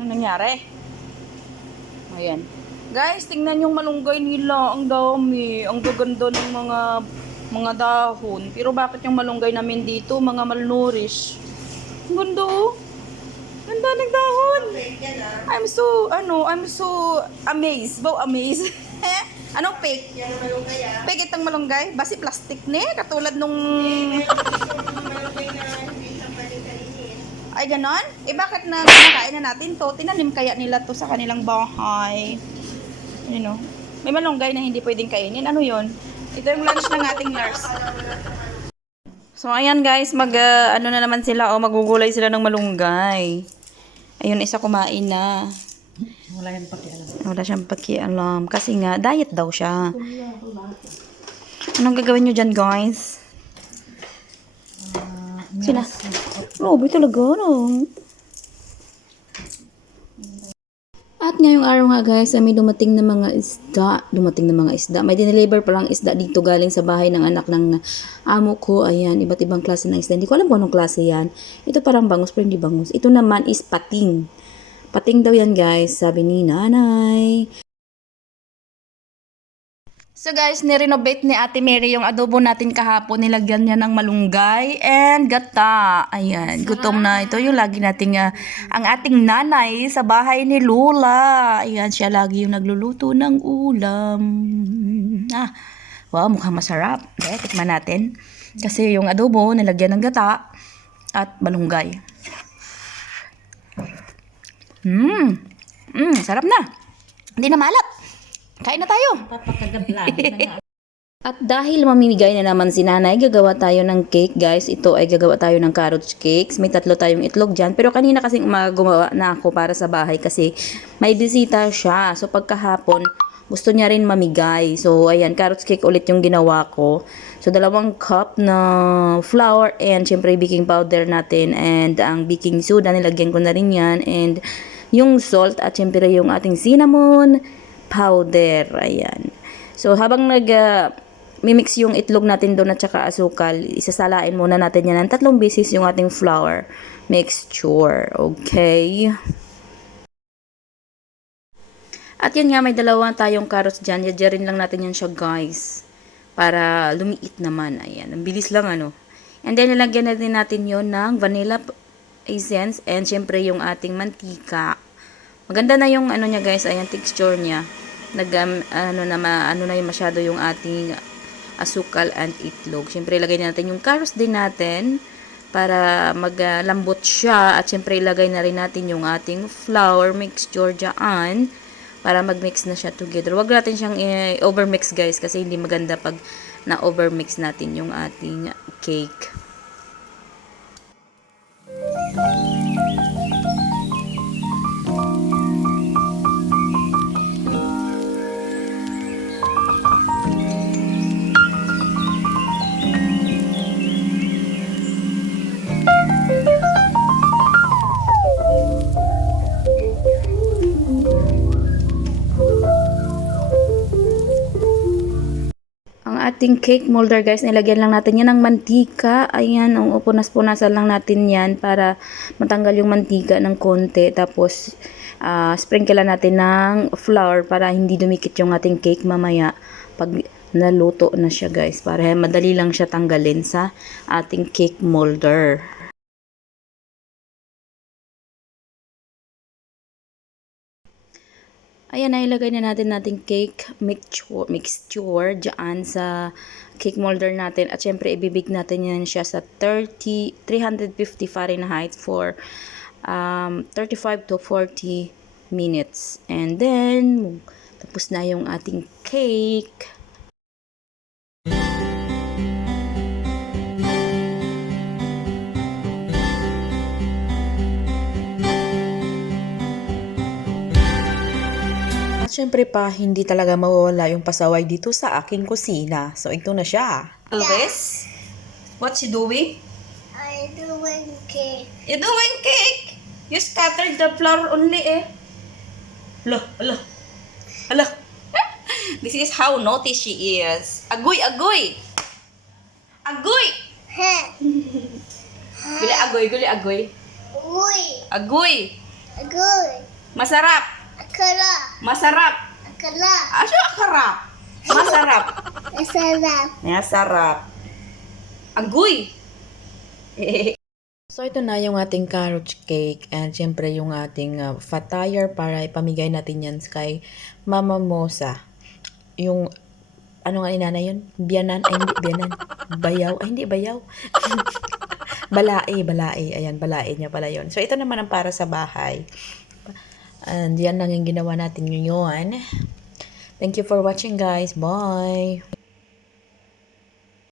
Ano nangyari? Ayan. Guys, tingnan yung malunggay nila. Ang dami. Ang gaganda ng mga dahon. Pero bakit yung malunggay namin dito, mga malnourished? Ang ganda oh. Ganda ng dahon. I'm so amazed. Wow, amazed. Anong fake? Fake itong malunggay? Basi plastic ne? Katulad nung... Ay, ganon? Eh, bakit na kinakain na natin to? Tinanim kaya nila to sa kanilang bahay. You know? May malunggay na hindi pwedeng kainin. Ano yon? Ito yung lunch ng ating nurse. So, ayan guys, ano na naman sila, magugulay sila ng malunggay. Ayun, isa kumain na. Wala yung pakialam. Wala siyang pakialam. Kasi nga, diet daw siya. Anong gagawin nyo dyan, guys? Sila? Grabe talaga, no? At ngayong araw nga, guys, may dumating na mga isda. May dineliver palang isda dito galing sa bahay ng anak ng amo ko. Ayan, iba't ibang klase ng isda. Hindi ko alam kung anong klase yan. Ito parang bangus, pero hindi bangus. Ito naman is pating. Pating daw yan, guys, sabi ni nanay. So guys, nirenovate ni Ate Mary yung adobo natin kahapon. Nilagyan niya ng malunggay and gata. Ayan, gutom na. Ito yung lagi nating, ang ating nanay sa bahay ni Lola. Ayan, siya lagi yung nagluluto ng ulam. Wow, mukhang masarap. Okay, tikman natin. Kasi yung adobo, nilagyan ng gata at malunggay. Sarap na. Hindi na malat. Kain na tayo. At dahil mamimigay na naman si nanay, gagawa tayo ng cake, guys. Ito ay gagawa tayo ng carrot cakes. May 3 tayong itlog dyan. Pero kanina kasing gumawa na ako para sa bahay kasi may bisita siya. So pagkahapon, gusto niya rin mamigay. So ayan, carrot cake ulit yung ginawa ko. So 2 cup na flour and syempre baking powder natin and ang baking soda, nilagyan ko na rin yan. And yung salt at syempre yung ating cinnamon powder. Ayan. So, habang mimix yung itlog natin doon at saka asukal, isasalain muna natin yan ng 3 beses yung ating flour mixture. Okay? At yan nga, may 2 tayong carrots dyan. Yadyarin lang natin yan siya, guys. Para lumiit naman. Ayan. Ang bilis lang, ano. And then, nilagyan natin yun ng vanilla essence and syempre yung ating mantika. Maganda na yung ano niya, guys, ayan texture niya. Ano na yung masyado yung ating asukal and itlog. Syempre ilagay natin yung carrots din natin para maglambot siya at syempre ilagay na rin natin yung ating flour mixture diyan para magmix na siya together. Wag natin siyang overmix, guys, kasi hindi maganda pag na-overmix natin yung ating cake. Ating cake molder, guys, nilagyan lang natin yan ng mantika. Ayan, punas-punasan lang natin yan para matanggal yung mantika ng konti. Tapos, sprinkle natin ng flour para hindi dumikit yung ating cake mamaya pag naluto na siya, guys. Para madali lang siya tanggalin sa ating cake molder. Ayan, nailagay na natin nating cake mixture dyan sa cake molder natin. At syempre, ibibig natin yan siya sa 350 Fahrenheit for 35 to 40 minutes. And then, tapos na yung ating cake. Siyempre pa, hindi talaga mawawala yung pasaway dito sa aking kusina. So, ito na siya. Elvis, what's you doing? I'm doing cake. You're doing cake? You scattered the flour only, eh. Hala. This is how naughty she is. Agoy. Agoy! Guli agoy. Uy. Agoy! Good. Masarap. Akala. Masarap. Akala. Aso akarap. Masarap. Masarap. Masarap. Agoy. So, ito na yung ating carrot cake and syempre yung ating fatire para ipamigay natin yan kay Mama Mosa. Yung, ano nga inanay yun? Biyanan? Ay, hindi biyanan. Bayaw? Ay, hindi bayaw. Balae. Ayan, balae niya pala yun. So, ito naman ang para sa bahay. And yan lang yung ginawa natin ngayon. Thank you for watching, guys. Bye!